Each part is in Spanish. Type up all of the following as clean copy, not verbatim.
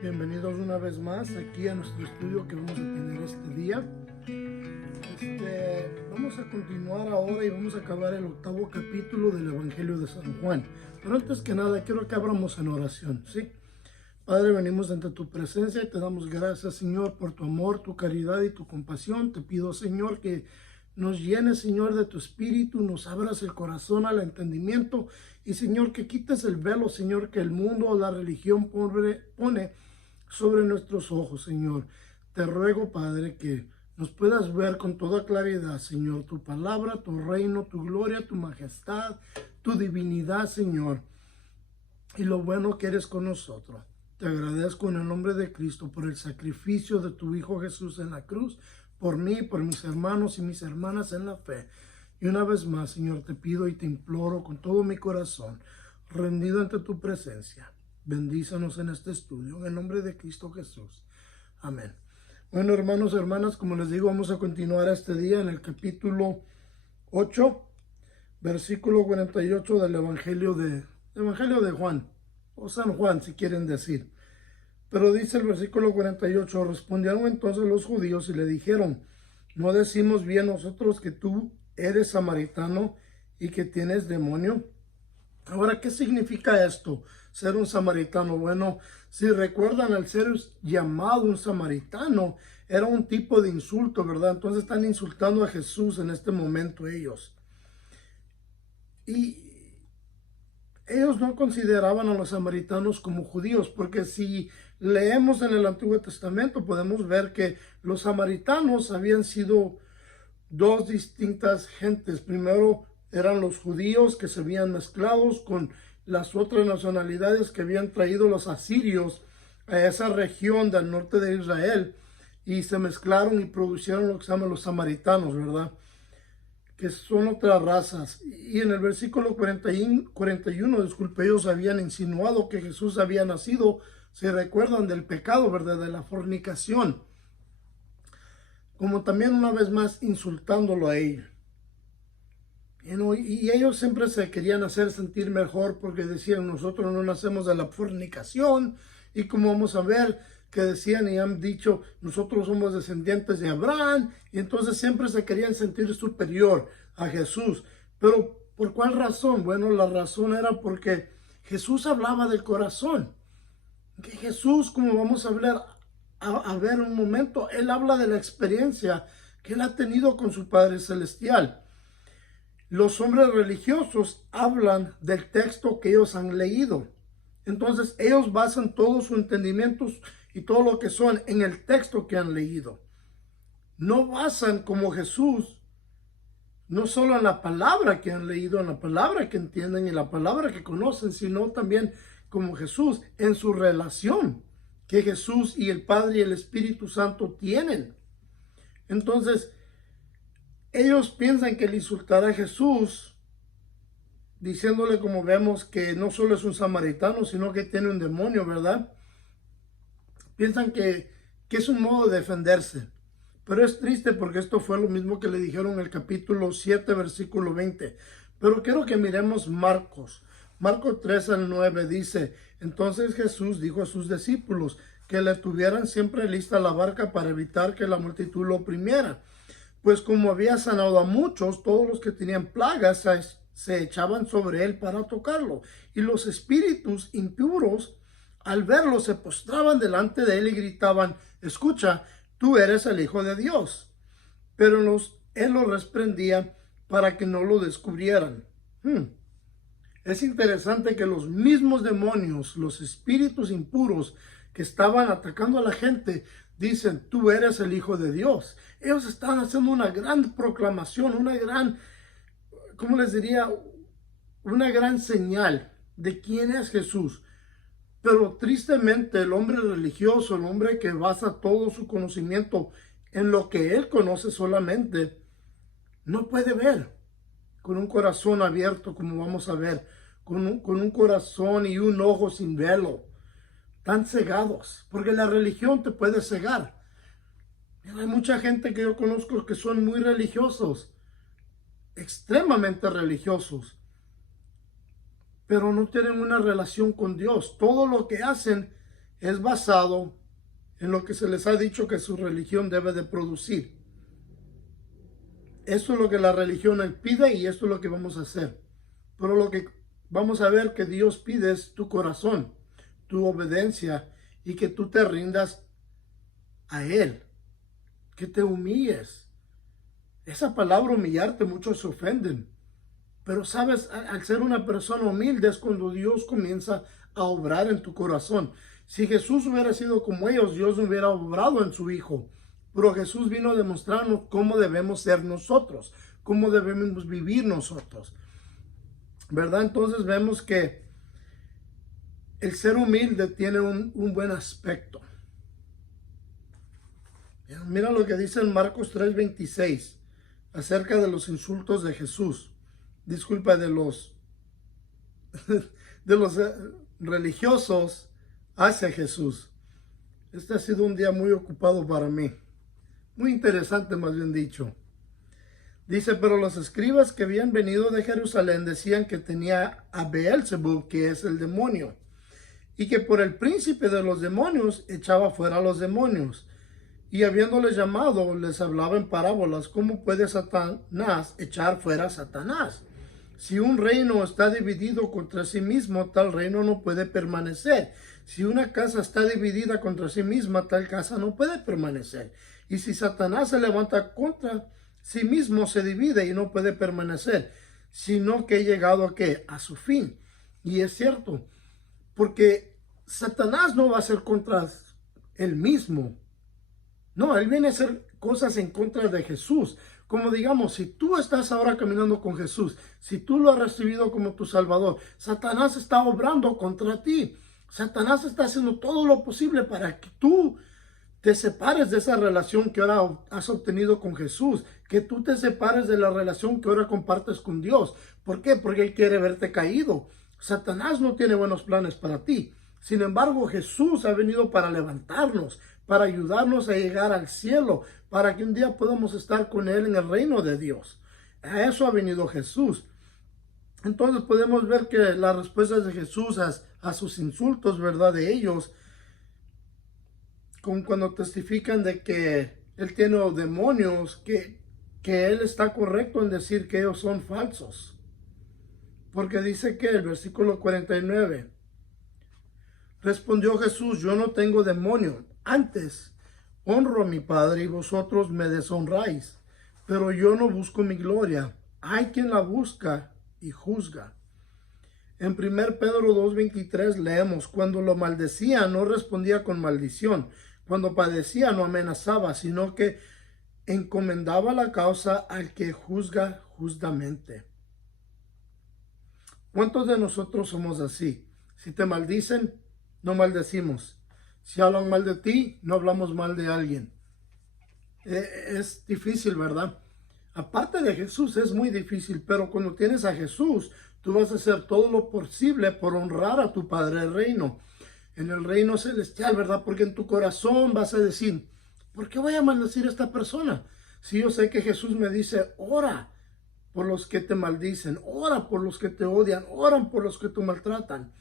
Bienvenidos una vez más aquí a nuestro estudio que vamos a tener este día. Vamos a continuar ahora y vamos a acabar el 8º capítulo del Evangelio de San Juan. Pero antes que nada, quiero que abramos en oración, ¿sí? Padre, venimos ante tu presencia y te damos gracias, Señor, por tu amor, tu caridad y tu compasión. Te pido, Señor, que nos llenes, Señor, de tu espíritu, nos abras el corazón al entendimiento y, Señor, que quites el velo, Señor, que el mundo o la religión pone sobre nuestros ojos, Señor. Te ruego, Padre, que nos puedas ver con toda claridad, Señor, tu palabra, tu reino, tu gloria, tu majestad, tu divinidad, Señor, y lo bueno que eres con nosotros. Te agradezco en el nombre de Cristo por el sacrificio de tu Hijo Jesús en la cruz, por mí, por mis hermanos y mis hermanas en la fe. Y una vez más, Señor, te pido y te imploro con todo mi corazón, rendido ante tu presencia. Bendícenos en este estudio, en el nombre de Cristo Jesús. Amén. Bueno, hermanos y hermanas, como les digo, vamos a continuar este día en el capítulo 8, versículo 48 del Evangelio de Juan, o San Juan, si quieren decir. Pero dice el versículo 48, respondieron entonces los judíos y le dijeron, ¿no decimos bien nosotros que tú eres samaritano y que tienes demonio? Ahora, ¿qué significa esto? Ser un samaritano. Bueno, si recuerdan, al ser llamado un samaritano, era un tipo de insulto, ¿verdad? Entonces están insultando a Jesús en este momento ellos. Y ellos no consideraban a los samaritanos como judíos, porque si leemos en el Antiguo Testamento, podemos ver que los samaritanos habían sido dos distintas gentes. Primero eran los judíos que se habían mezclado con las otras nacionalidades que habían traído los asirios a esa región del norte de Israel y se mezclaron y producieron lo que se llama los samaritanos, ¿verdad? Que son otras razas. Y en el versículo 41, disculpe, ellos habían insinuado que Jesús había nacido, se recuerdan del pecado, ¿verdad? De la fornicación. Como también una vez más insultándolo a ellos. Y ellos siempre se querían hacer sentir mejor porque decían, nosotros no nacemos de la fornicación. Y como vamos a ver, que decían y han dicho, nosotros somos descendientes de Abraham. Y entonces siempre se querían sentir superior a Jesús. Pero ¿por cuál razón? Bueno, la razón era porque Jesús hablaba del corazón. Que Jesús, como vamos a hablar, a ver un momento, él habla de la experiencia que él ha tenido con su Padre Celestial. Los hombres religiosos hablan del texto que ellos han leído. Entonces ellos basan todos sus entendimientos y todo lo que son en el texto que han leído. No basan como Jesús, no solo en la palabra que han leído, en la palabra que entienden y la palabra que conocen, sino también como Jesús en su relación que Jesús y el Padre y el Espíritu Santo tienen. Entonces, ellos piensan que el insultar a Jesús, diciéndole como vemos que no solo es un samaritano, sino que tiene un demonio, ¿verdad? Piensan que es un modo de defenderse. Pero es triste porque esto fue lo mismo que le dijeron en el capítulo 7, versículo 20. Pero quiero que miremos Marcos. Marcos 3 al 9 dice, entonces Jesús dijo a sus discípulos que le tuvieran siempre lista la barca para evitar que la multitud lo oprimiera. Pues como había sanado a muchos, todos los que tenían plagas se echaban sobre él para tocarlo. Y los espíritus impuros, al verlo, se postraban delante de él y gritaban, escucha, tú eres el Hijo de Dios. Pero él los reprendía para que no lo descubrieran. Es interesante que los mismos demonios, los espíritus impuros que estaban atacando a la gente, dicen, tú eres el Hijo de Dios. Ellos están haciendo una gran proclamación, una gran, ¿cómo les diría? Una gran señal de quién es Jesús. Pero tristemente el hombre religioso, el hombre que basa todo su conocimiento en lo que él conoce solamente, no puede ver con un corazón abierto, como vamos a ver, con un corazón y un ojo sin velo. Están cegados, porque la religión te puede cegar. Hay mucha gente que yo conozco que son muy religiosos, extremadamente religiosos, pero no tienen una relación con Dios. Todo lo que hacen es basado en lo que se les ha dicho que su religión debe de producir. Esto es lo que la religión pide y esto es lo que vamos a hacer. Pero lo que vamos a ver que Dios pide es tu corazón, tu obediencia y que tú te rindas a Él, que te humilles. Esa palabra humillarte, muchos se ofenden. Pero sabes, al ser una persona humilde es cuando Dios comienza a obrar en tu corazón. Si Jesús hubiera sido como ellos, Dios no hubiera obrado en su Hijo. Pero Jesús vino a demostrarnos cómo debemos ser nosotros, cómo debemos vivir nosotros. ¿Verdad? Entonces vemos que el ser humilde tiene un buen aspecto. Mira lo que dice en Marcos 3:26 acerca de los insultos de Jesús. Disculpa, de los religiosos hacia Jesús. Este ha sido un día muy ocupado para mí. Muy interesante, más bien dicho. Dice, pero los escribas que habían venido de Jerusalén decían que tenía a Beelzebub, que es el demonio, y que por el príncipe de los demonios echaba fuera a los demonios. Y habiéndoles llamado, les hablaba en parábolas, ¿cómo puede Satanás echar fuera a Satanás? Si un reino está dividido contra sí mismo, tal reino no puede permanecer. Si una casa está dividida contra sí misma, tal casa no puede permanecer. Y si Satanás se levanta contra sí mismo, se divide y no puede permanecer, sino que ha llegado a ¿qué? A su fin. Y es cierto, porque Satanás no va a ser contra él mismo. No, él viene a hacer cosas en contra de Jesús. Como digamos, si tú estás ahora caminando con Jesús, si tú lo has recibido como tu Salvador, Satanás está obrando contra ti. Satanás está haciendo todo lo posible para que tú te separes de esa relación que ahora has obtenido con Jesús, que tú te separes de la relación que ahora compartes con Dios. ¿Por qué? Porque Él quiere verte caído. Satanás no tiene buenos planes para ti. Sin embargo, Jesús ha venido para levantarnos, para ayudarnos a llegar al cielo, para que un día podamos estar con Él en el reino de Dios. A eso ha venido Jesús. Entonces podemos ver que las respuestas de Jesús a sus insultos, ¿verdad? De ellos, como cuando testifican de que Él tiene demonios, que Él está correcto en decir que ellos son falsos. Porque dice que el versículo 49, respondió Jesús, yo no tengo demonio, antes honro a mi Padre y vosotros me deshonráis, pero yo no busco mi gloria, hay quien la busca y juzga. En 1 Pedro 2:23 leemos, cuando lo maldecía no respondía con maldición, cuando padecía no amenazaba, sino que encomendaba la causa al que juzga justamente. ¿Cuántos de nosotros somos así? Si te maldicen, no maldecimos. Si hablan mal de ti, no hablamos mal de alguien. Es difícil, ¿verdad? Aparte de Jesús es muy difícil, pero cuando tienes a Jesús, tú vas a hacer todo lo posible por honrar a tu Padre del reino, en el reino celestial, ¿verdad? Porque en tu corazón vas a decir, ¿por qué voy a maldecir a esta persona? Si yo sé que Jesús me dice, ora por los que te maldicen, ora por los que te odian, oran por los que te maltratan.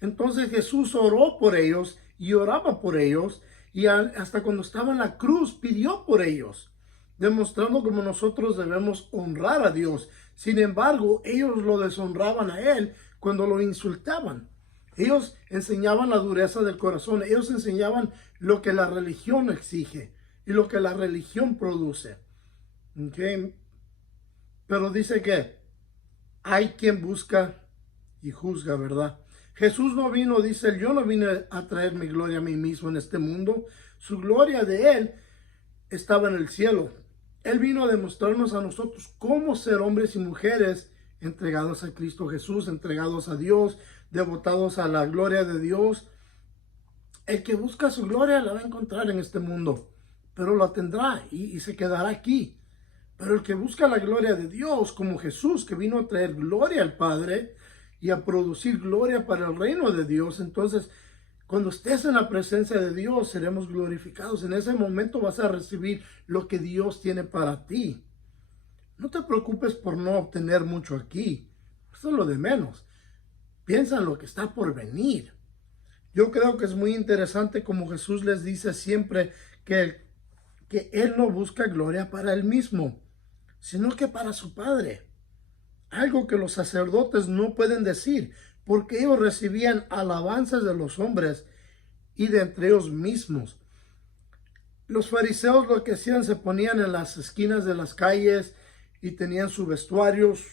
Entonces Jesús oró por ellos y oraba por ellos y hasta cuando estaba en la cruz pidió por ellos, demostrando cómo nosotros debemos honrar a Dios. Sin embargo, ellos lo deshonraban a Él cuando lo insultaban. Ellos enseñaban la dureza del corazón, ellos enseñaban lo que la religión exige y lo que la religión produce. ¿Okay? Pero dice que hay quien busca y juzga, ¿verdad? Jesús no vino, dice, yo no vine a traer mi gloria a mí mismo en este mundo. Su gloria de Él estaba en el cielo. Él vino a demostrarnos a nosotros cómo ser hombres y mujeres entregados a Cristo Jesús, entregados a Dios, devotados a la gloria de Dios. El que busca su gloria la va a encontrar en este mundo, pero la tendrá y se quedará aquí. Pero el que busca la gloria de Dios, como Jesús, que vino a traer gloria al Padre y a producir gloria para el reino de Dios, entonces cuando estés en la presencia de Dios, seremos glorificados. En ese momento vas a recibir lo que Dios tiene para ti. No te preocupes por no obtener mucho aquí. Eso es lo de menos. Piensa en lo que está por venir. Yo creo que es muy interesante como Jesús les dice siempre que Él no busca gloria para Él mismo, sino que para su Padre. Algo que los sacerdotes no pueden decir, porque ellos recibían alabanzas de los hombres y de entre ellos mismos. Los fariseos lo que hacían, se ponían en las esquinas de las calles y tenían sus vestuarios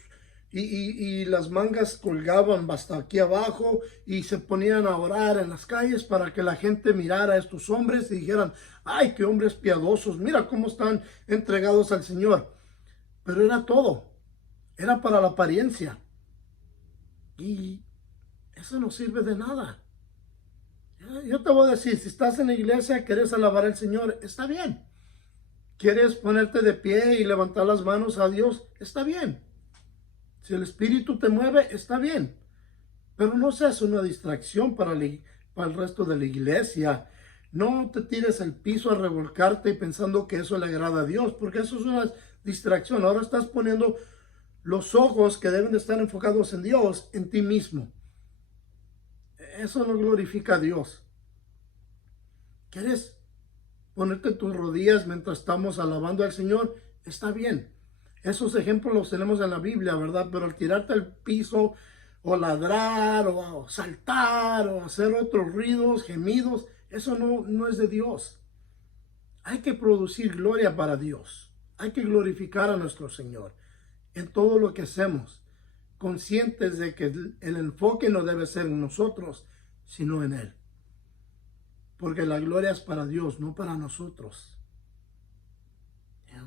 y las mangas colgaban hasta aquí abajo y se ponían a orar en las calles para que la gente mirara a estos hombres y dijeran, ay, qué hombres piadosos, mira cómo están entregados al Señor. Pero era todo, era para la apariencia y eso no sirve de nada. Yo te voy a decir, si estás en la iglesia, quieres alabar al Señor, está bien. Quieres ponerte de pie y levantar las manos a Dios, está bien. Si el Espíritu te mueve, está bien. Pero no seas una distracción para el resto de la iglesia. No te tires al piso a revolcarte pensando que eso le agrada a Dios, porque eso es una distracción. Ahora estás poniendo los ojos que deben de estar enfocados en Dios, en ti mismo. Eso no glorifica a Dios. ¿Quieres ponerte en tus rodillas mientras estamos alabando al Señor? Está bien. Esos ejemplos los tenemos en la Biblia, ¿verdad? Pero al tirarte al piso o ladrar o saltar o hacer otros ruidos, gemidos, eso no es de Dios. Hay que producir gloria para Dios. Hay que glorificar a nuestro Señor en todo lo que hacemos, conscientes de que el enfoque no debe ser en nosotros, sino en Él. Porque la gloria es para Dios, no para nosotros.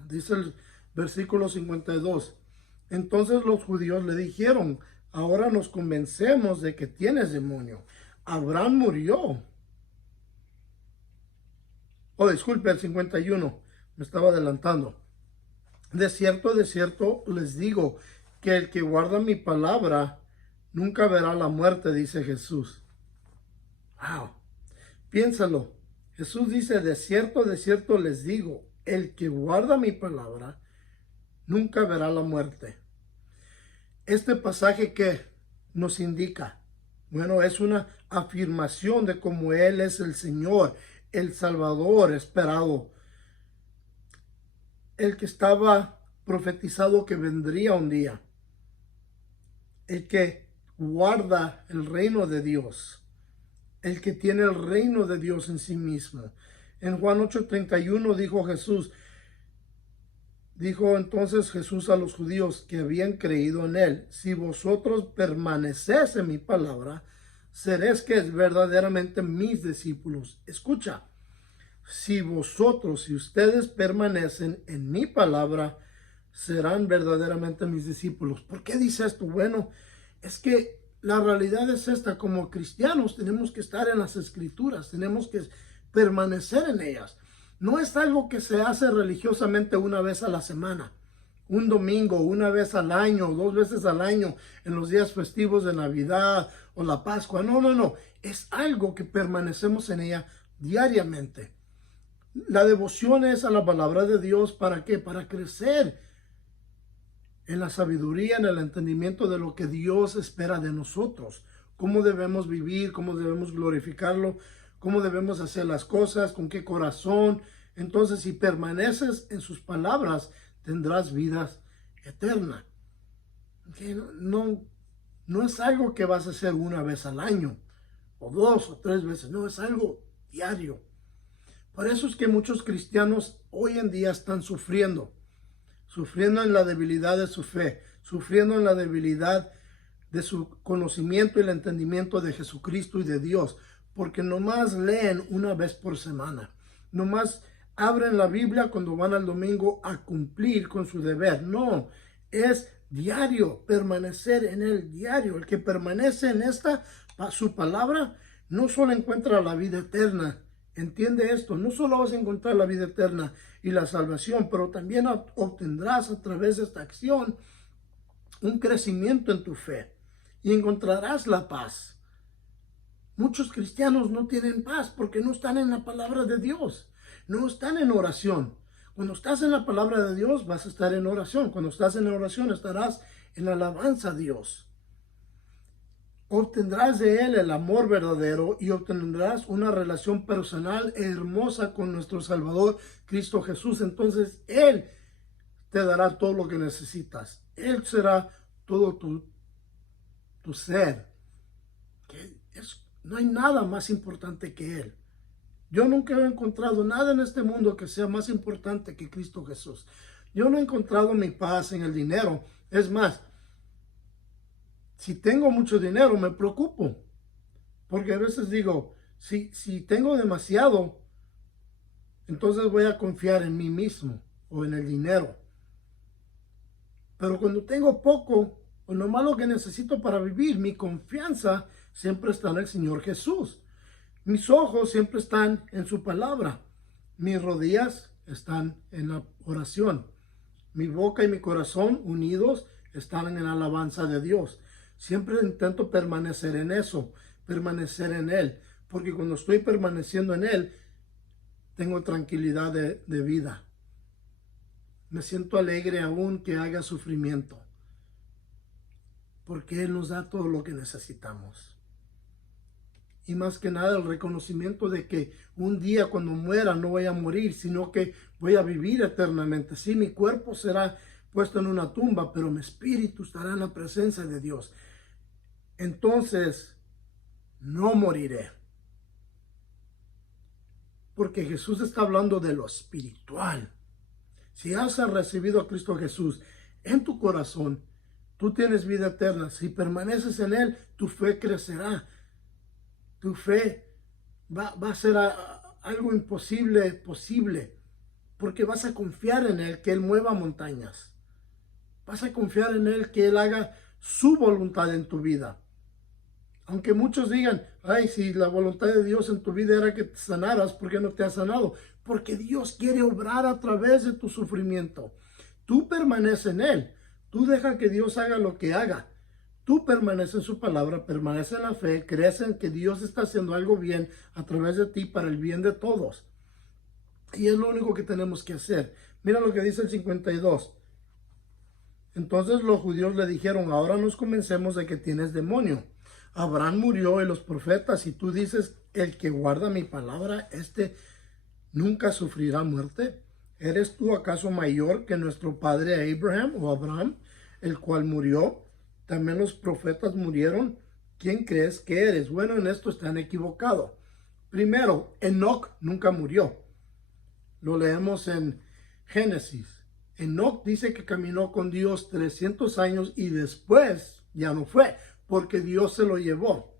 Dice el versículo 52. Entonces los judíos le dijeron, ahora nos convencemos de que tienes demonio. Abraham murió. Oh, disculpe, el 51. Me estaba adelantando. De cierto les digo que el que guarda mi palabra nunca verá la muerte, dice Jesús. Wow. Piénsalo. Jesús dice, de cierto les digo, el que guarda mi palabra nunca verá la muerte. Este pasaje que nos indica, bueno, es una afirmación de cómo Él es el Señor, el Salvador esperado, el que estaba profetizado que vendría un día, el que guarda el reino de Dios, el que tiene el reino de Dios en sí mismo. En Juan 8:31 dijo entonces Jesús a los judíos que habían creído en Él, si vosotros permanecéis en mi palabra, seréis que es verdaderamente mis discípulos. Escucha, si ustedes permanecen en mi palabra, serán verdaderamente mis discípulos. ¿Por qué dice esto? Bueno, es que la realidad es esta, como cristianos tenemos que estar en las escrituras, tenemos que permanecer en ellas. No es algo que se hace religiosamente una vez a la semana, un domingo, una vez al año, 2 veces al año, en los días festivos de Navidad o la Pascua. No. Es algo que permanecemos en ella diariamente. La devoción es a la palabra de Dios. ¿Para qué? Para crecer en la sabiduría, en el entendimiento de lo que Dios espera de nosotros. Cómo debemos vivir, cómo debemos glorificarlo, cómo debemos hacer las cosas, con qué corazón. Entonces, si permaneces en sus palabras, tendrás vida eterna. No es algo que vas a hacer una vez al año, o 2 o 3 veces. No, es algo diario. Por eso es que muchos cristianos hoy en día están sufriendo en la debilidad de su fe, sufriendo en la debilidad de su conocimiento y el entendimiento de Jesucristo y de Dios, porque nomás leen una vez por semana, nomás abren la Biblia cuando van al domingo a cumplir con su deber. No, es diario, permanecer en el diario. El que permanece en su palabra, no solo encuentra la vida eterna. Entiende esto, no solo vas a encontrar la vida eterna y la salvación, pero también obtendrás a través de esta acción un crecimiento en tu fe y encontrarás la paz. Muchos cristianos no tienen paz porque no están en la palabra de Dios, no están en oración. Cuando estás en la palabra de Dios vas a estar en oración. Cuando estás en oración estarás en alabanza a Dios. obtendrás de Él el amor verdadero y obtendrás una relación personal e hermosa con nuestro Salvador, Cristo Jesús. Entonces Él te dará todo lo que necesitas. Él será todo tu ser. No hay nada más importante que Él. Yo nunca he encontrado nada en este mundo que sea más importante que Cristo Jesús. Yo no he encontrado mi paz en el dinero. Es más, si tengo mucho dinero me preocupo. Porque a veces digo, si tengo demasiado, entonces voy a confiar en mí mismo o en el dinero. Pero cuando tengo poco, o lo malo que necesito para vivir, mi confianza siempre está en el Señor Jesús. Mis ojos siempre están en su palabra. Mis rodillas están en la oración. Mi boca y mi corazón unidos están en la alabanza de Dios. Siempre intento permanecer en eso, permanecer en Él. Porque cuando estoy permaneciendo en Él, tengo tranquilidad de vida. Me siento alegre aún que haya sufrimiento. Porque Él nos da todo lo que necesitamos. Y más que nada el reconocimiento de que un día cuando muera no voy a morir, sino que voy a vivir eternamente. Sí, mi cuerpo será puesto en una tumba, pero mi espíritu estará en la presencia de Dios. Entonces, no moriré. Porque Jesús está hablando de lo espiritual. Si has recibido a Cristo Jesús en tu corazón, tú tienes vida eterna. Si permaneces en Él, tu fe crecerá. Tu fe va a ser algo imposible, posible, porque vas a confiar en Él, que Él mueva montañas. Vas a confiar en Él, que Él haga su voluntad en tu vida. Aunque muchos digan, ay, si la voluntad de Dios en tu vida era que te sanaras, ¿por qué no te has sanado? Porque Dios quiere obrar a través de tu sufrimiento. Tú permaneces en Él. Tú deja que Dios haga lo que haga. Tú permaneces en su palabra, permaneces en la fe, crees en que Dios está haciendo algo bien a través de ti para el bien de todos. Y es lo único que tenemos que hacer. Mira lo que dice el 52. Entonces los judíos le dijeron, ahora nos convencemos de que tienes demonio. Abraham murió y los profetas, y tú dices, el que guarda mi palabra, este nunca sufrirá muerte. ¿Eres tú acaso mayor que nuestro padre Abraham o Abraham, el cual murió? También los profetas murieron. ¿Quién crees que eres? Bueno, en esto están equivocados. Primero, Enoc nunca murió. Lo leemos en Génesis. Enoc dice que caminó con Dios 300 años y después ya no fue, porque Dios se lo llevó.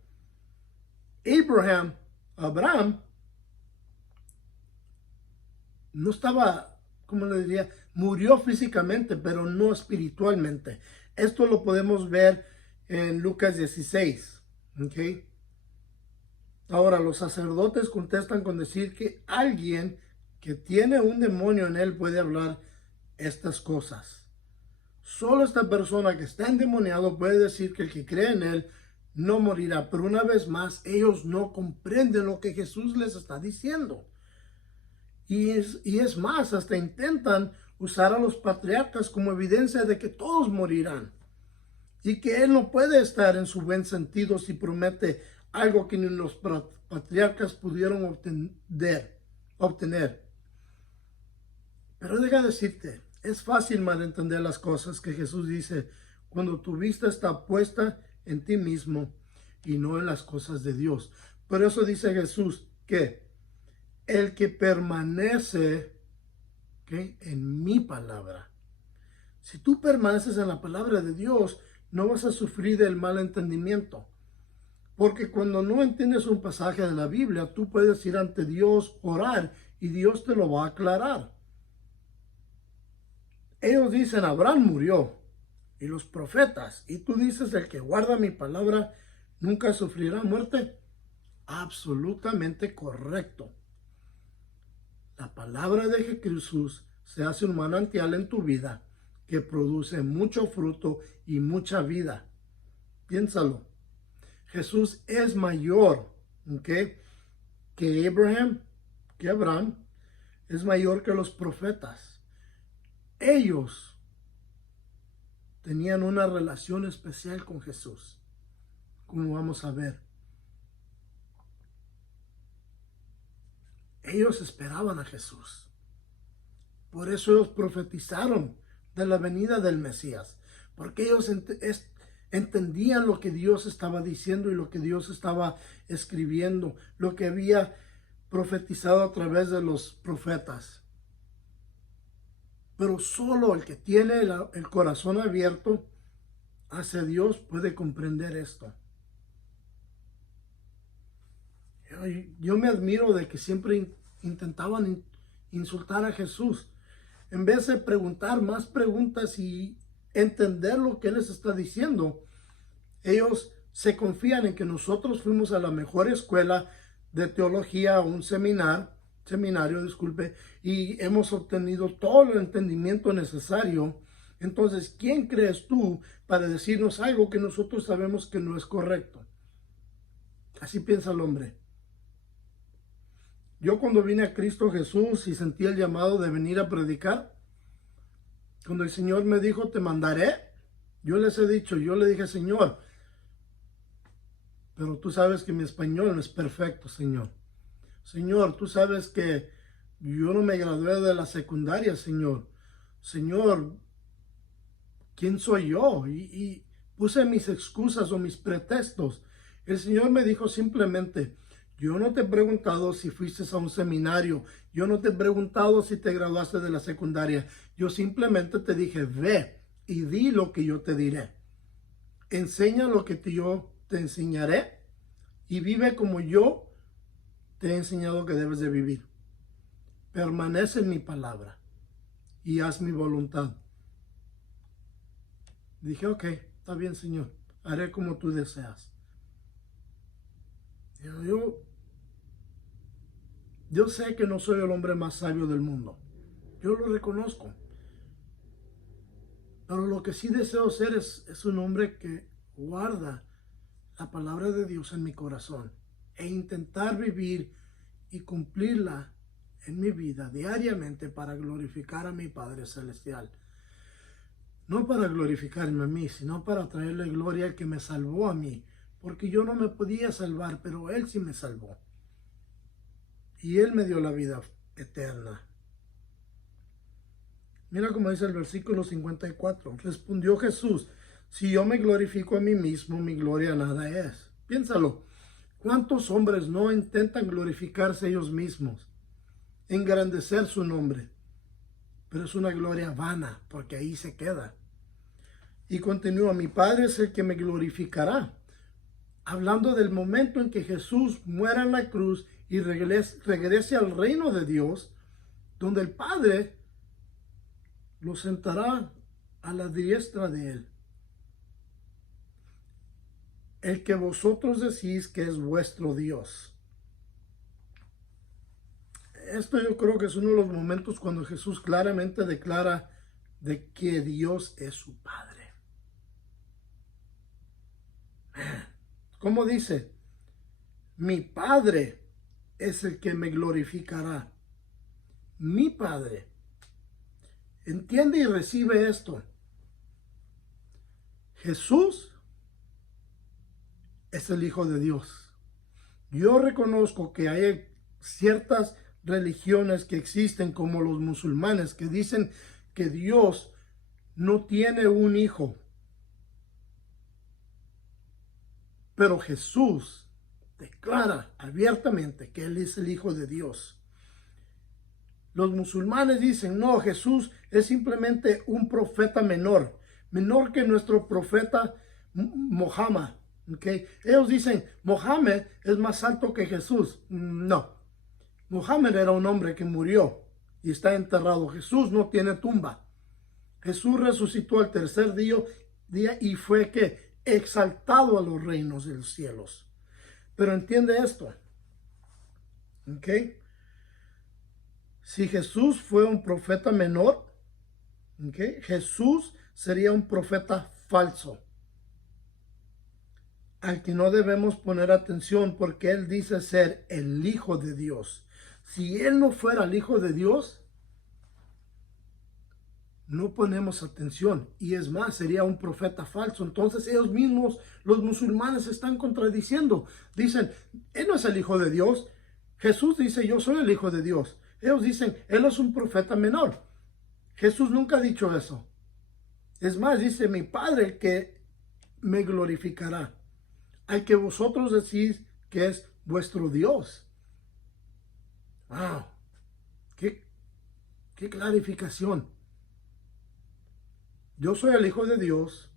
Abraham, no estaba, ¿cómo le diría? Murió físicamente, pero no espiritualmente. Esto lo podemos ver en Lucas 16. ¿Okay? Ahora, los sacerdotes contestan con decir que alguien que tiene un demonio en él puede hablar estas cosas. Solo esta persona que está endemoniado puede decir que el que cree en él no morirá. Pero una vez más, ellos no comprenden lo que Jesús les está diciendo. Y es más, hasta intentan usar a los patriarcas como evidencia de que todos morirán. Y que Él no puede estar en su buen sentido si promete algo que ni los patriarcas pudieron obtener. Pero deja decirte, es fácil malentender las cosas que Jesús dice cuando tu vista está puesta en ti mismo y no en las cosas de Dios. Por eso dice Jesús que el que permanece en mi palabra. Si tú permaneces en la palabra de Dios, no vas a sufrir del mal entendimiento. Porque cuando no entiendes un pasaje de la Biblia, tú puedes ir ante Dios, orar, y Dios te lo va a aclarar. Ellos dicen, Abraham murió, y los profetas, y tú dices, el que guarda mi palabra nunca sufrirá muerte. Absolutamente correcto. La palabra de Jesús se hace un manantial en tu vida que produce mucho fruto y mucha vida. Piénsalo. Jesús es mayor, que Abraham, es mayor que los profetas. Ellos tenían una relación especial con Jesús. como vamos a ver. Ellos esperaban a Jesús. Por eso ellos profetizaron de la venida del Mesías. Porque ellos entendían lo que Dios estaba diciendo y lo que Dios estaba escribiendo, lo que había profetizado a través de los profetas. Pero solo el que tiene el corazón abierto hacia Dios puede comprender esto. Yo me admiro de que siempre intentaban insultar a Jesús. En vez de preguntar más preguntas y entender lo que Él les está diciendo, ellos se confían en que nosotros fuimos a la mejor escuela de teología, un seminario, y hemos obtenido todo el entendimiento necesario. Entonces, ¿quién crees tú para decirnos algo que nosotros sabemos que no es correcto? Así piensa el hombre. Yo cuando vine a Cristo Jesús y sentí el llamado de venir a predicar, cuando el Señor me dijo, te mandaré, yo le dije, Señor, pero tú sabes que mi español no es perfecto, Señor. Señor, tú sabes que yo no me gradué de la secundaria, Señor. Señor, ¿quién soy yo? Y puse mis excusas o mis pretextos. El Señor me dijo simplemente, yo no te he preguntado si fuiste a un seminario. Yo no te he preguntado si te graduaste de la secundaria. Yo simplemente te dije, ve y di lo que yo te diré. Enseña lo que yo te enseñaré y vive como yo te he enseñado que debes de vivir. Permanece en mi palabra y haz mi voluntad. Dije, ok, está bien, Señor. Haré como tú deseas. Yo sé que no soy el hombre más sabio del mundo. Yo lo reconozco. Pero lo que sí deseo ser es un hombre que guarda la palabra de Dios en mi corazón e intentar vivir y cumplirla en mi vida diariamente para glorificar a mi Padre Celestial. No para glorificarme a mí, sino para traerle gloria al que me salvó a mí. Porque yo no me podía salvar, pero Él sí me salvó. Y Él me dio la vida eterna. Mira cómo dice el versículo 54. Respondió Jesús, si yo me glorifico a mí mismo, mi gloria nada es. Piénsalo. ¿Cuántos hombres no intentan glorificarse ellos mismos? Engrandecer su nombre. Pero es una gloria vana, porque ahí se queda. Y continúa, mi Padre es el que me glorificará. Hablando del momento en que Jesús muera en la cruz y regrese al reino de Dios, donde el Padre lo sentará a la diestra de Él. El que vosotros decís que es vuestro Dios. Esto yo creo que es uno de los momentos cuando Jesús claramente declara de que Dios es su Padre. ¿Cómo dice? Mi Padre es el que me glorificará. Mi Padre. Entiende y recibe esto. Jesús es el Hijo de Dios. Yo reconozco que hay ciertas religiones que existen, como los musulmanes, que dicen que Dios no tiene un hijo. Pero Jesús declara abiertamente que Él es el Hijo de Dios. Los musulmanes dicen, no, Jesús es simplemente un profeta menor que nuestro profeta Mohammed. ¿Okay? Ellos dicen, Mohammed es más alto que Jesús. No, Mohammed era un hombre que murió y está enterrado. Jesús no tiene tumba. Jesús resucitó al tercer día y fue que exaltado a los reinos de los cielos. Pero entiende esto, ¿ok? Si Jesús fue un profeta menor, ¿ok? Jesús sería un profeta falso, al que no debemos poner atención porque Él dice ser el Hijo de Dios. Si Él no fuera el Hijo de Dios, no ponemos atención. Y es más, sería un profeta falso. Entonces ellos mismos, los musulmanes, están contradiciendo. Dicen, él no es el Hijo de Dios. Jesús dice, yo soy el Hijo de Dios. Ellos dicen, él es un profeta menor. Jesús nunca ha dicho eso. Es más, dice, mi Padre que me glorificará, al que vosotros decís que es vuestro Dios. ¡Wow! ¡Qué clarificación! Yo soy el Hijo de Dios.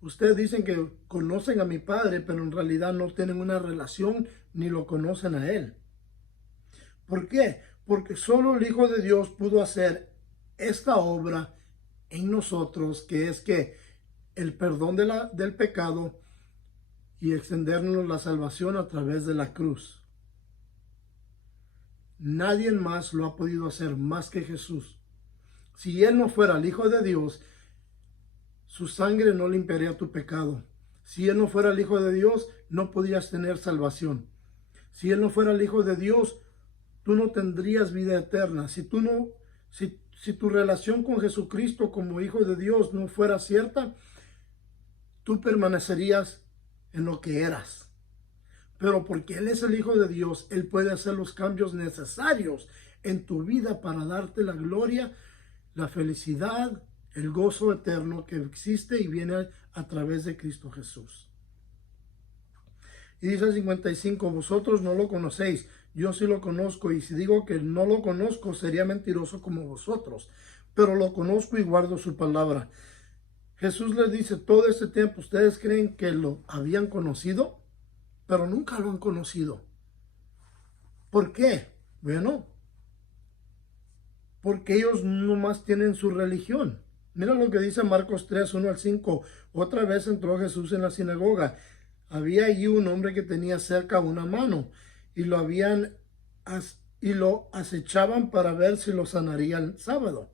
Ustedes dicen que conocen a mi Padre, pero en realidad no tienen una relación ni lo conocen a Él. ¿Por qué? Porque solo el Hijo de Dios pudo hacer esta obra en nosotros, que es que el perdón del pecado y extendernos la salvación a través de la cruz. Nadie más lo ha podido hacer más que Jesús. Si Él no fuera el Hijo de Dios, su sangre no limpiaría tu pecado. Si Él no fuera el Hijo de Dios, no podías tener salvación. Si Él no fuera el Hijo de Dios, tú no tendrías vida eterna. Si tu relación con Jesucristo como Hijo de Dios no fuera cierta, tú permanecerías en lo que eras. Pero porque Él es el Hijo de Dios, Él puede hacer los cambios necesarios en tu vida para darte la gloria, la felicidad, el gozo eterno que existe y viene a través de Cristo Jesús. Y dice el 55, vosotros no lo conocéis, yo sí lo conozco, y si digo que no lo conozco, sería mentiroso como vosotros, pero lo conozco y guardo su palabra. Jesús les dice, todo este tiempo ustedes creen que lo habían conocido, pero nunca lo han conocido. ¿Por qué? Bueno, porque ellos nomás tienen su religión. Mira lo que dice Marcos 3, 1 al 5. Otra vez entró Jesús en la sinagoga. Había allí un hombre que tenía cerca una mano y lo acechaban para ver si lo sanaría el sábado,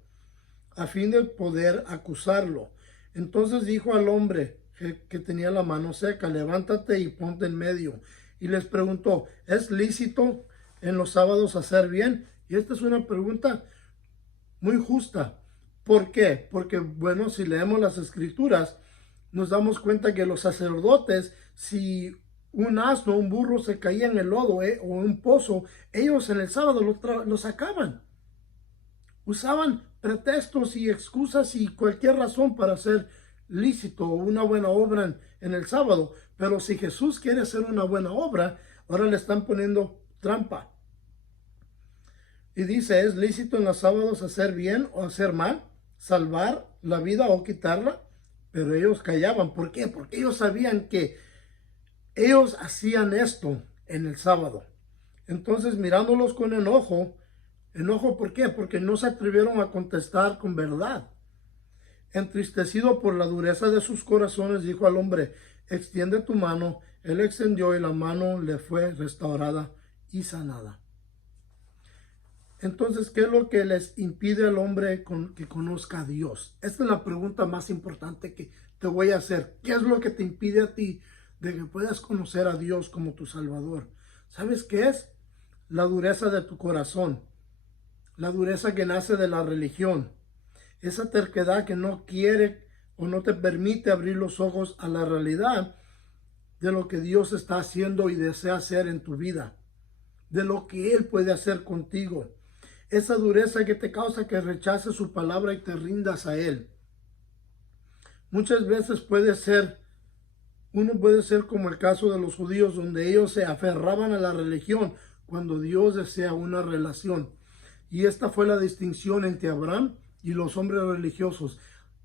a fin de poder acusarlo. Entonces dijo al hombre que tenía la mano seca, levántate y ponte en medio. Y les preguntó, ¿es lícito en los sábados hacer bien? Y esta es una pregunta muy justa. ¿Por qué? Porque, bueno, si leemos las escrituras, nos damos cuenta que los sacerdotes, si un asno, un burro se caía en el lodo o en un pozo, ellos en el sábado lo sacaban. Usaban pretextos y excusas y cualquier razón para hacer lícito o una buena obra en el sábado. Pero si Jesús quiere hacer una buena obra, ahora le están poniendo trampa. Y dice, ¿es lícito en los sábados hacer bien o hacer mal? ¿Salvar la vida o quitarla? Pero ellos callaban. ¿Por qué? Porque ellos sabían que ellos hacían esto en el sábado. Entonces, mirándolos con enojo, ¿por qué? Porque no se atrevieron a contestar con verdad. Entristecido por la dureza de sus corazones, dijo al hombre, extiende tu mano. Él extendió y la mano le fue restaurada y sanada. Entonces, ¿qué es lo que les impide al hombre que conozca a Dios? Esta es la pregunta más importante que te voy a hacer. ¿Qué es lo que te impide a ti de que puedas conocer a Dios como tu Salvador? ¿Sabes qué es? La dureza de tu corazón. La dureza que nace de la religión. Esa terquedad que no quiere o no te permite abrir los ojos a la realidad de lo que Dios está haciendo y desea hacer en tu vida. De lo que Él puede hacer contigo. Esa dureza que te causa que rechaces su palabra y te rindas a Él. Muchas veces uno puede ser como el caso de los judíos, donde ellos se aferraban a la religión cuando Dios desea una relación. Y esta fue la distinción entre Abraham y los hombres religiosos.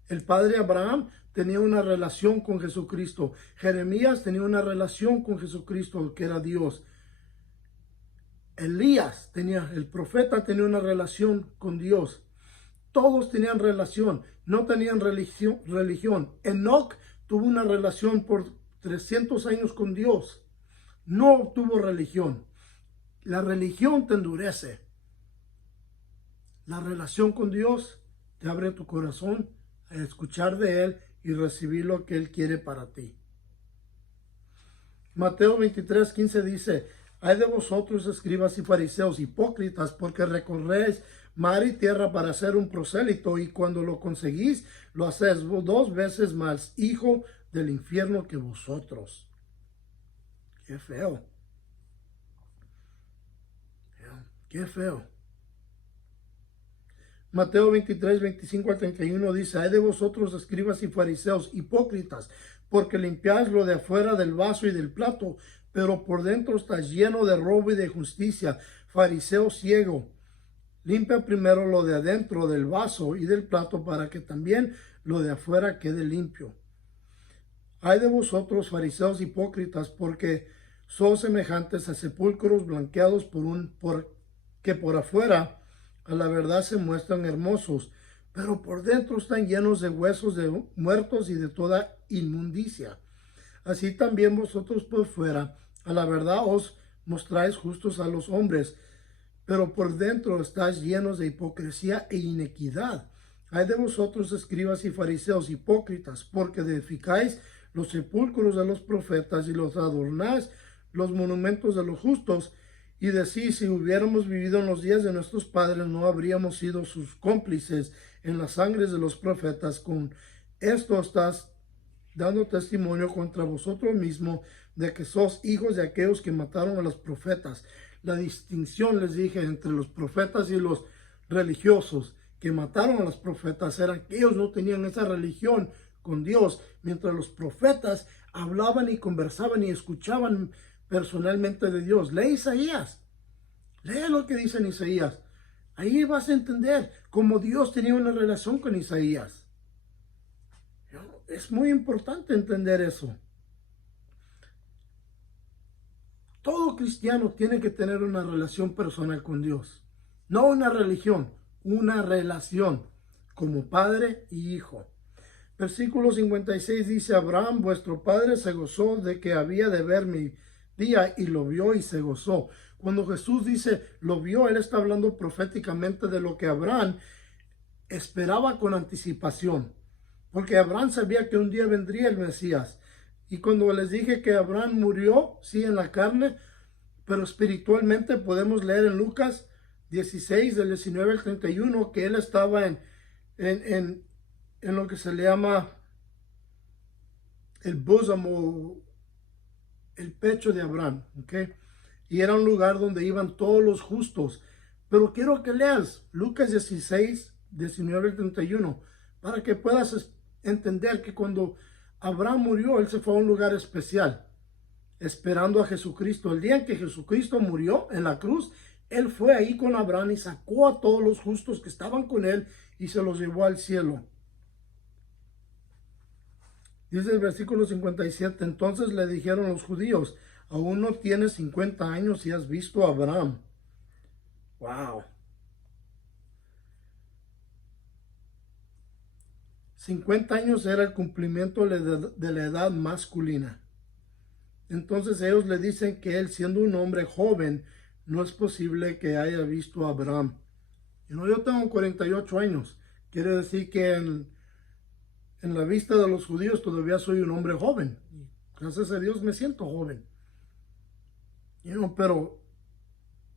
El padre Abraham tenía una relación con Jesucristo. Jeremías tenía una relación con Jesucristo, que era Dios. Elías el profeta tenía una relación con Dios. Todos tenían relación, no tenían religión. Enoc tuvo una relación por 300 años con Dios. No tuvo religión. La religión te endurece. La relación con Dios te abre tu corazón a escuchar de Él y recibir lo que Él quiere para ti. Mateo 23:15 dice, Hay de vosotros, escribas y fariseos, hipócritas, porque recorréis mar y tierra para ser un prosélito, y cuando lo conseguís, lo hacéis 2 veces más hijo del infierno que vosotros. Qué feo. Qué feo. Mateo 23, 25 al 31 dice, hay de vosotros, escribas y fariseos, hipócritas, porque limpiáis lo de afuera del vaso y del plato, pero por dentro está lleno de robo y de justicia. Fariseo ciego, limpia primero lo de adentro del vaso y del plato para que también lo de afuera quede limpio. Hay de vosotros, fariseos hipócritas, porque sois semejantes a sepulcros blanqueados que por afuera a la verdad se muestran hermosos, pero por dentro están llenos de huesos de muertos y de toda inmundicia. Así también vosotros por fuera a la verdad os mostráis justos a los hombres, pero por dentro estáis llenos de hipocresía e inequidad. Hay de vosotros, escribas y fariseos hipócritas, porque edificáis los sepulcros de los profetas y los adornáis los monumentos de los justos, y decís, si hubiéramos vivido en los días de nuestros padres, no habríamos sido sus cómplices en las sangres de los profetas. Con esto estás dando testimonio contra vosotros mismos de que sos hijos de aquellos que mataron a los profetas. La distinción, les dije, entre los profetas y los religiosos que mataron a los profetas era que ellos no tenían esa religión con Dios, mientras los profetas hablaban y conversaban y escuchaban personalmente de Dios. Lee Isaías, lee lo que dice en Isaías. Ahí vas a entender cómo Dios tenía una relación con Isaías. Es muy importante entender eso. Todo cristiano tiene que tener una relación personal con Dios. No una religión, una relación como padre y hijo. Versículo 56 dice, Abraham, vuestro padre, se gozó de que había de ver mi día y lo vio y se gozó. Cuando Jesús dice lo vio, él está hablando proféticamente de lo que Abraham esperaba con anticipación. Porque Abraham sabía que un día vendría el Mesías. Y cuando les dije que Abraham murió, sí, en la carne, pero espiritualmente podemos leer en Lucas 16, del 19 al 31, que él estaba en lo que se le llama el bosom o el pecho de Abraham, ¿ok? Y era un lugar donde iban todos los justos. Pero quiero que leas Lucas 16, 19 al 31, para que puedas entender que cuando Abraham murió, él se fue a un lugar especial, esperando a Jesucristo. El día en que Jesucristo murió en la cruz, él fue ahí con Abraham y sacó a todos los justos que estaban con él y se los llevó al cielo. Dice el versículo 57, entonces le dijeron los judíos, aún no tienes 50 años y has visto a Abraham. Wow. 50 años era el cumplimiento de la edad masculina. Entonces ellos le dicen que él, siendo un hombre joven, no es posible que haya visto a Abraham. Yo tengo 48 años. Quiere decir que en la vista de los judíos todavía soy un hombre joven. Gracias a Dios me siento joven. Pero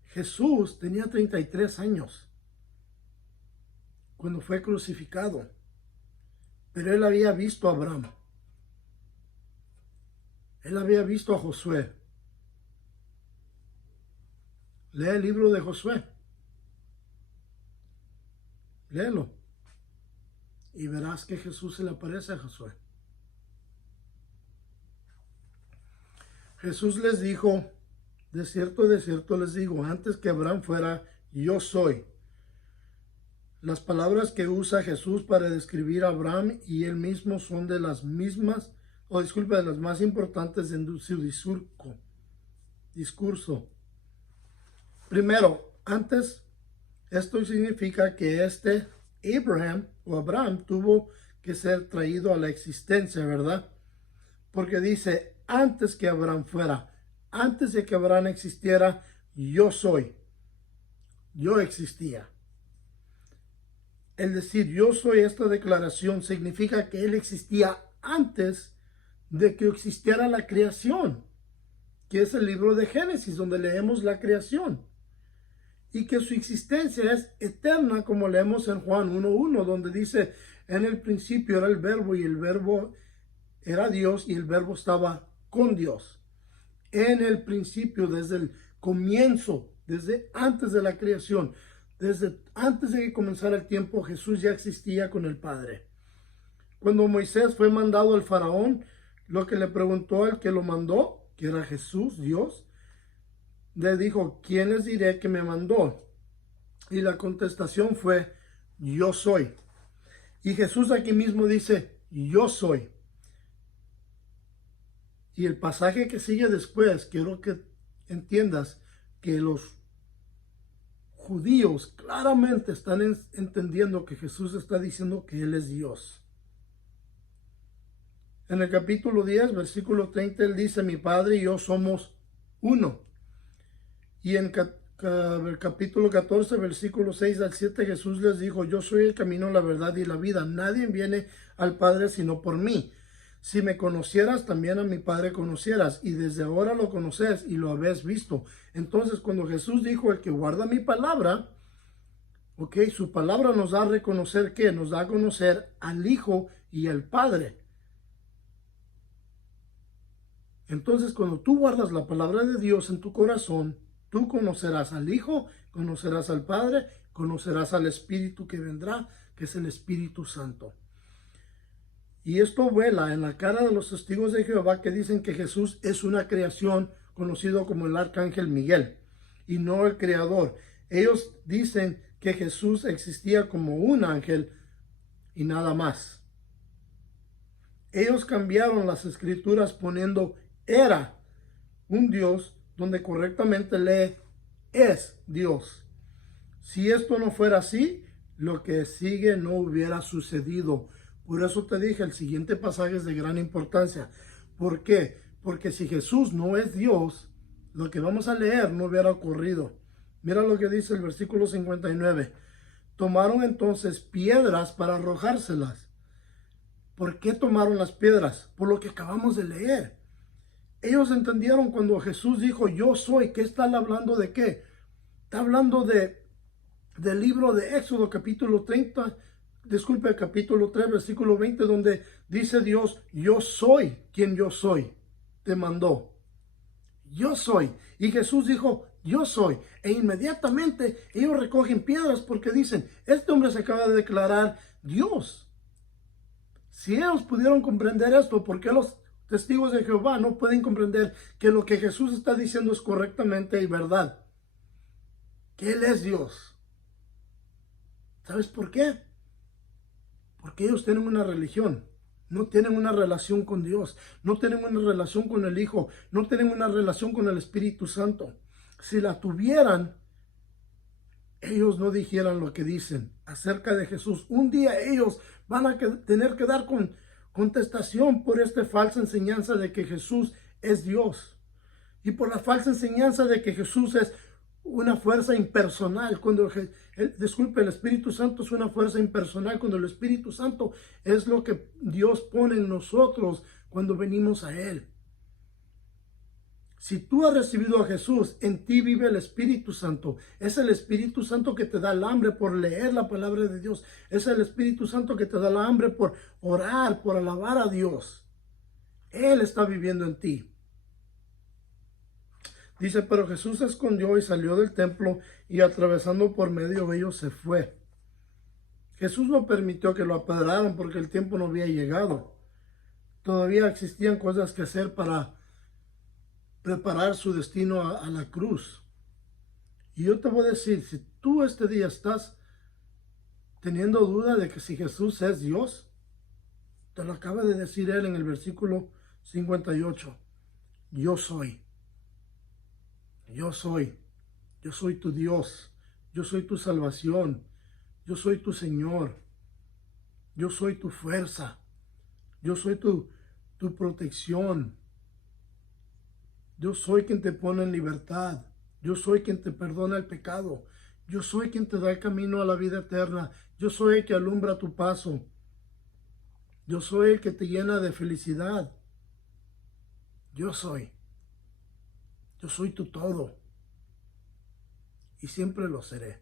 Jesús tenía 33 años cuando fue crucificado. Pero él había visto a Abraham. Él había visto a Josué. Lee el libro de Josué. Léelo. Y verás que Jesús se le aparece a Josué. Jesús les dijo, de cierto les digo, antes que Abraham fuera, yo soy. Las palabras que usa Jesús para describir a Abraham y él mismo son de las mismas, de las más importantes en su discurso. Primero, antes, esto significa que Abraham tuvo que ser traído a la existencia, ¿verdad? Porque dice, antes que Abraham fuera, antes de que Abraham existiera, yo soy. Yo existía. El decir yo soy, esta declaración significa que él existía antes de que existiera la creación. que es el libro de Génesis, donde leemos la creación, y que su existencia es eterna, como leemos en Juan 1:1, donde dice, en el principio era el verbo, y el verbo era Dios, y el verbo estaba con Dios. En el principio, desde el comienzo, desde antes de la creación, desde antes de que comenzara el tiempo, Jesús ya existía con el Padre. Cuando Moisés fue mandado al faraón, lo que le preguntó al que lo mandó, que era Jesús, Dios, le dijo, ¿quién les diré que me mandó? Y la contestación fue, yo soy. Y Jesús aquí mismo dice, yo soy. Y el pasaje que sigue después, quiero que entiendas que los judíos claramente están entendiendo que Jesús está diciendo que Él es Dios. En el capítulo 10, versículo 30, Él dice, mi Padre y yo somos uno. Y en el capítulo 14, versículo 6 al 7, Jesús les dijo, yo soy el camino, la verdad y la vida. Nadie viene al Padre sino por mí. Si me conocieras, también a mi Padre conocieras, y desde ahora lo conoces y lo habéis visto. Entonces, cuando Jesús dijo, el que guarda mi palabra, su palabra nos da a reconocer que nos da a conocer al Hijo y al Padre. Entonces, cuando tú guardas la palabra de Dios en tu corazón, tú conocerás al Hijo, conocerás al Padre, conocerás al Espíritu que vendrá, que es el Espíritu Santo. Y esto vuela en la cara de los testigos de Jehová que dicen que Jesús es una creación conocido como el arcángel Miguel y no el creador. Ellos dicen que Jesús existía como un ángel y nada más. Ellos cambiaron las escrituras poniendo era un Dios donde correctamente lee es Dios. Si esto no fuera así, lo que sigue no hubiera sucedido. Por eso te dije, el siguiente pasaje es de gran importancia. ¿Por qué? Porque si Jesús no es Dios, lo que vamos a leer no hubiera ocurrido. Mira lo que dice el versículo 59. Tomaron entonces piedras para arrojárselas. ¿Por qué tomaron las piedras? Por lo que acabamos de leer. Ellos entendieron cuando Jesús dijo, yo soy, ¿qué está hablando de qué? Está hablando del libro de Éxodo, capítulo 3, versículo 20, donde dice Dios, yo soy quien yo soy, te mandó. Yo soy. Y Jesús dijo, yo soy. E inmediatamente ellos recogen piedras porque dicen, este hombre se acaba de declarar Dios. Si ellos pudieron comprender esto, ¿por qué los testigos de Jehová no pueden comprender que lo que Jesús está diciendo es correctamente y verdad? Que Él es Dios. ¿Sabes por qué? Porque ellos tienen una religión, no tienen una relación con Dios, no tienen una relación con el Hijo, no tienen una relación con el Espíritu Santo. Si la tuvieran, ellos no dijeran lo que dicen acerca de Jesús. Un día ellos van a tener que dar contestación por esta falsa enseñanza de que Jesús es Dios y por la falsa enseñanza de que Jesús es una fuerza impersonal, cuando el Espíritu Santo es una fuerza impersonal, cuando el Espíritu Santo es lo que Dios pone en nosotros cuando venimos a Él. Si tú has recibido a Jesús, en ti vive el Espíritu Santo. Es el Espíritu Santo que te da el hambre por leer la palabra de Dios. Es el Espíritu Santo que te da el hambre por orar, por alabar a Dios. Él está viviendo en ti. Dice, pero Jesús se escondió y salió del templo y atravesando por medio de ellos se fue. Jesús no permitió que lo apedraran porque el tiempo no había llegado. Todavía existían cosas que hacer para preparar su destino a la cruz. Y yo te voy a decir, si tú este día estás teniendo duda de que si Jesús es Dios, te lo acaba de decir Él en el versículo 58. Yo soy. Yo soy tu Dios, yo soy tu salvación, yo soy tu Señor, yo soy tu fuerza, yo soy tu protección, yo soy quien te pone en libertad, yo soy quien te perdona el pecado, yo soy quien te da el camino a la vida eterna, yo soy el que alumbra tu paso, yo soy el que te llena de felicidad, yo soy. Yo soy tu todo y siempre lo seré.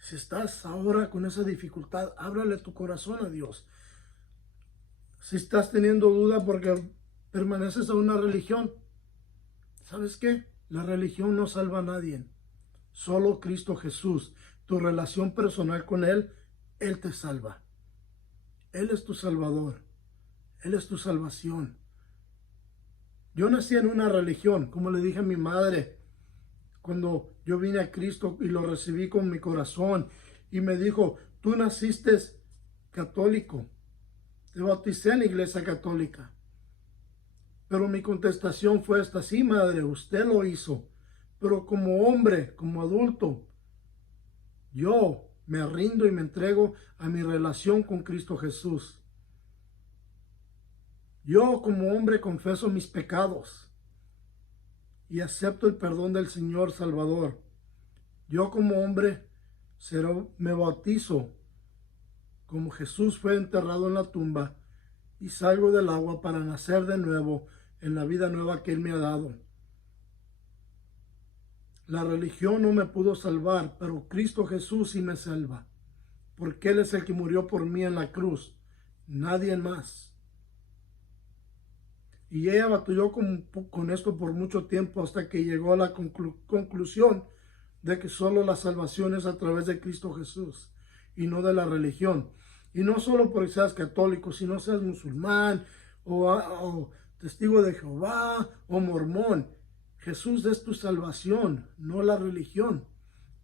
Si estás ahora con esa dificultad, ábrale tu corazón a Dios. Si estás teniendo duda porque permaneces a una religión, ¿sabes qué? La religión no salva a nadie. Solo Cristo Jesús, tu relación personal con Él te salva. Él es tu Salvador. Él es tu salvación. Yo nací en una religión, como le dije a mi madre, cuando yo vine a Cristo y lo recibí con mi corazón, y me dijo, tú naciste católico, te bauticé en la iglesia católica. Pero mi contestación fue esta: sí, madre, usted lo hizo, pero como hombre, como adulto, yo me rindo y me entrego a mi relación con Cristo Jesús. Yo como hombre confieso mis pecados y acepto el perdón del Señor Salvador. Yo como hombre me bautizo como Jesús fue enterrado en la tumba y salgo del agua para nacer de nuevo en la vida nueva que Él me ha dado. La religión no me pudo salvar, pero Cristo Jesús sí me salva, porque Él es el que murió por mí en la cruz, nadie más. Y ella batalló con esto por mucho tiempo hasta que llegó a la conclusión de que solo la salvación es a través de Cristo Jesús y no de la religión. Y no solo porque seas católico, sino seas musulmán o testigo de Jehová o mormón. Jesús es tu salvación, no la religión.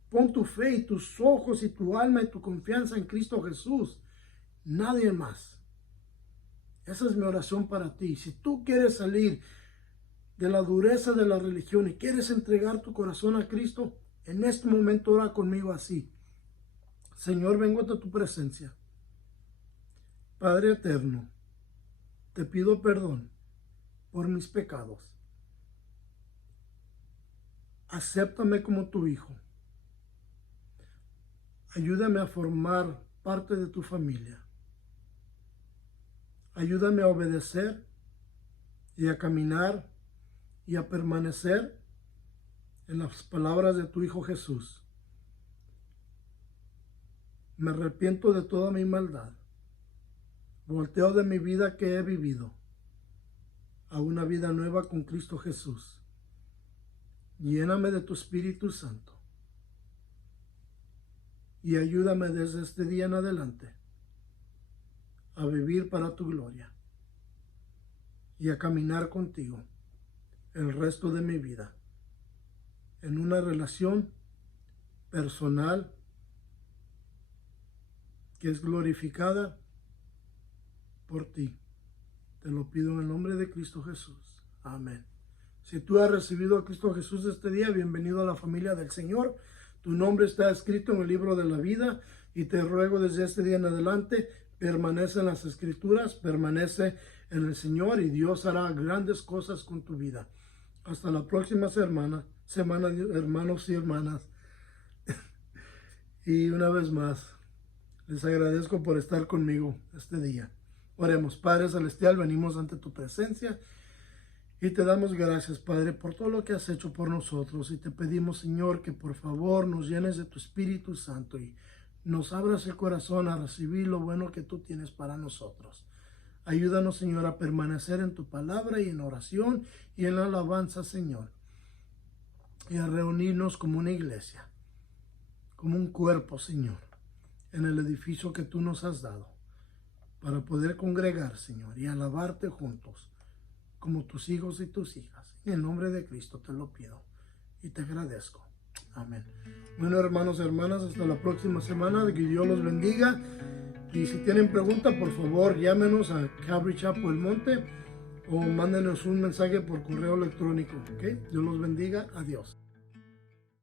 Pon tu fe y tus ojos y tu alma y tu confianza en Cristo Jesús. Nadie más. Esa es mi oración para ti. Si tú quieres salir de la dureza de la religión y quieres entregar tu corazón a Cristo, en este momento ora conmigo así. Señor, vengo ante tu presencia. Padre eterno, te pido perdón por mis pecados. Acéptame como tu hijo. Ayúdame a formar parte de tu familia. Ayúdame a obedecer y a caminar y a permanecer en las palabras de tu Hijo Jesús. Me arrepiento de toda mi maldad. Volteo de mi vida que he vivido a una vida nueva con Cristo Jesús. Lléname de tu Espíritu Santo y ayúdame desde este día en adelante a vivir para tu gloria y a caminar contigo el resto de mi vida en una relación personal que es glorificada por ti. Te lo pido en el nombre de Cristo Jesús. Amén. Si tú has recibido a Cristo Jesús este día, bienvenido a la familia del Señor. Tu nombre está escrito en el libro de la vida y te ruego desde este día en adelante, permanece en las Escrituras, permanece en el Señor y Dios hará grandes cosas con tu vida. Hasta la próxima semana, hermanos y hermanas. Y una vez más, les agradezco por estar conmigo este día. Oremos. Padre Celestial, venimos ante tu presencia y te damos gracias, Padre, por todo lo que has hecho por nosotros. Y te pedimos, Señor, que por favor nos llenes de tu Espíritu Santo y nos abras el corazón a recibir lo bueno que tú tienes para nosotros. Ayúdanos, Señor, a permanecer en tu palabra y en oración y en la alabanza, Señor. Y a reunirnos como una iglesia, como un cuerpo, Señor, en el edificio que tú nos has dado, para poder congregar, Señor, y alabarte juntos, como tus hijos y tus hijas. En el nombre de Cristo te lo pido y te agradezco. Amén. Bueno, hermanos y hermanas, hasta la próxima semana. Que Dios los bendiga. Y si tienen preguntas, por favor, llámenos a Calvary Chapel El Monte o mándenos un mensaje por correo electrónico. ¿Ok? Dios los bendiga. Adiós.